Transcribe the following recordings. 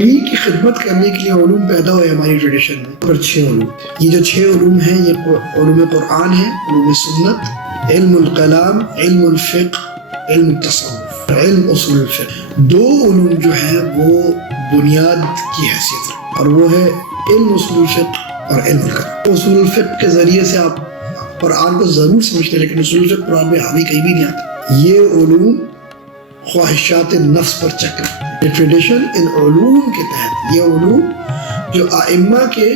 دین کی خدمت کرنے کے لیے علوم پیدا ہوئے ہماری ٹریڈیشن میں، پر 6 علوم۔ یہ جو 6 علوم ہیں یہ علوم قرآن ہے، علوم سنت، علم الکلام، علم الفقہ، علم التصوف، علم اصول الفقہ۔ 2 علوم جو ہیں وہ بنیاد کی حیثیت رکھتے ہیں، اور وہ ہے علم اصول الفقہ اور علم الکلام۔ اصول الفقہ کے ذریعے سے آپ قرآن کو ضرور سمجھتے ہیں، لیکن اصول الفقہ قرآن میں حاوی کہیں بھی نہیں آتا۔ یہ علوم خواہشات نفس پر چکر، یہ ٹریڈیشن ان علوم کے تحت، یہ علوم جو ائمہ کے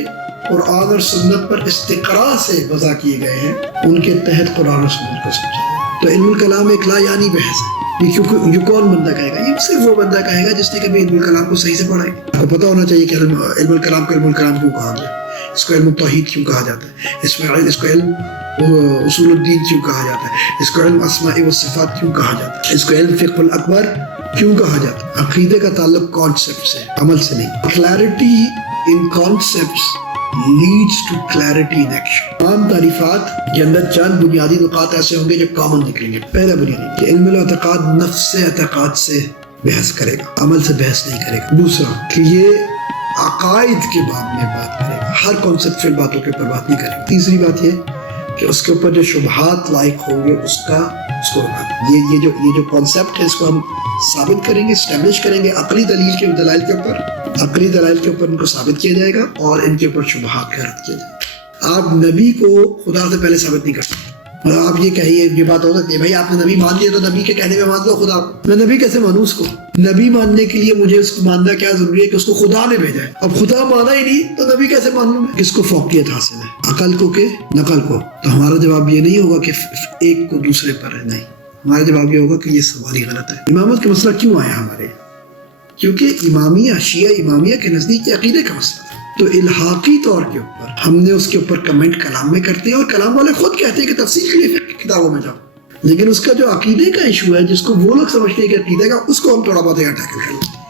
قرآن اور سنت پر استقراء سے وضع کیے گئے ہیں، ان کے تحت قرآن اور سنت کو سمجھا۔ تو علم الکلام ایک لا یعنی بحث ہے۔ یہ کون بندہ کہے گا؟ یہ صرف وہ بندہ کہے گا جس نے کبھی علم الکلام کو صحیح سے پڑھا ہے۔ آپ کو پتہ ہونا چاہیے کہ علم الکلام کو علم الکلام کیوں کہا گیا، اس کو علم التوحید کیوں کہا جاتا ہے، اس کو علم اصول الدین کیوں کہا جاتا ہے، اس کو علم اسماء و صفات کیوں کہا جاتا ہے، اس کو علم فقہ الاکبر کیوں کہا جاتا ہے۔ عقیدے کا تعلق کانسیپٹ سے، عمل سے نہیں۔ Clarity in concepts leads to clarity in action. عام تعریفات کے اندر چند بنیادی نکات ایسے ہوں گے جو کامن نکلیں گے۔ پہلا بنیادی کہ علم الاعتقاد نفس سے اعتقاد سے بحث کرے گا، عمل سے بحث نہیں کرے گا۔ دوسرا کہ یہ عقائد کے باب میں بات کرے گا، ہر کانسیپچل باتوں کے اوپر بات نہیں کرے گا۔ تیسری بات یہ کہ اس کے اوپر جو شبہات لائق ہوں گے اس کو یہ جو کانسیپٹ ہے اس کو ہم ثابت کریں گے، اسٹیبلش کریں گے عقلی دلائل کے اوپر ان کو ثابت کیا جائے گا، اور ان کے اوپر شبہات کا رد کیا جائے گا۔ آپ نبی کو خدا سے پہلے ثابت نہیں کر سکتے۔ اور آپ یہ کہیے، یہ بات ہو سکتی ہے بھائی آپ نے نبی مان لیا تو نبی کے کہنے میں مان دو خدا کو۔ میں نبی کیسے مانوں اس کو؟ نبی ماننے کے لیے مجھے اس کو ماننا کیا ضروری ہے کہ اس کو خدا نے بھیجا ہے۔ اب خدا مانا ہی نہیں تو نبی کیسے مانوں میں؟ کس کو فوقیت حاصل ہے، عقل کو کہ نقل کو؟ تو ہمارا جواب یہ نہیں ہوگا کہ ایک کو دوسرے پر ہے، نہیں، ہمارا جواب یہ ہوگا کہ یہ سوال ہی غلط ہے۔ امامت کا مسئلہ کیوں آیا ہمارے؟ کیونکہ امامیہ، شیعہ امامیہ کے نزدیک یہ عقیدے کا مسئلہ تھا۔ تو الحاقی طور کے اوپر ہم نے اس کے اوپر کمنٹ کلام میں کرتے ہیں، اور کلام والے خود کہتے ہیں کہ تفصیل کے لیے فقہ کی کتابوں میں جاؤ، لیکن اس کا جو عقیدے کا ایشو ہے جس کو وہ لوگ سمجھتے ہیں کہ عقیدے کا، اس کو ہم تھوڑا بہت یہاں ٹیکل کریں۔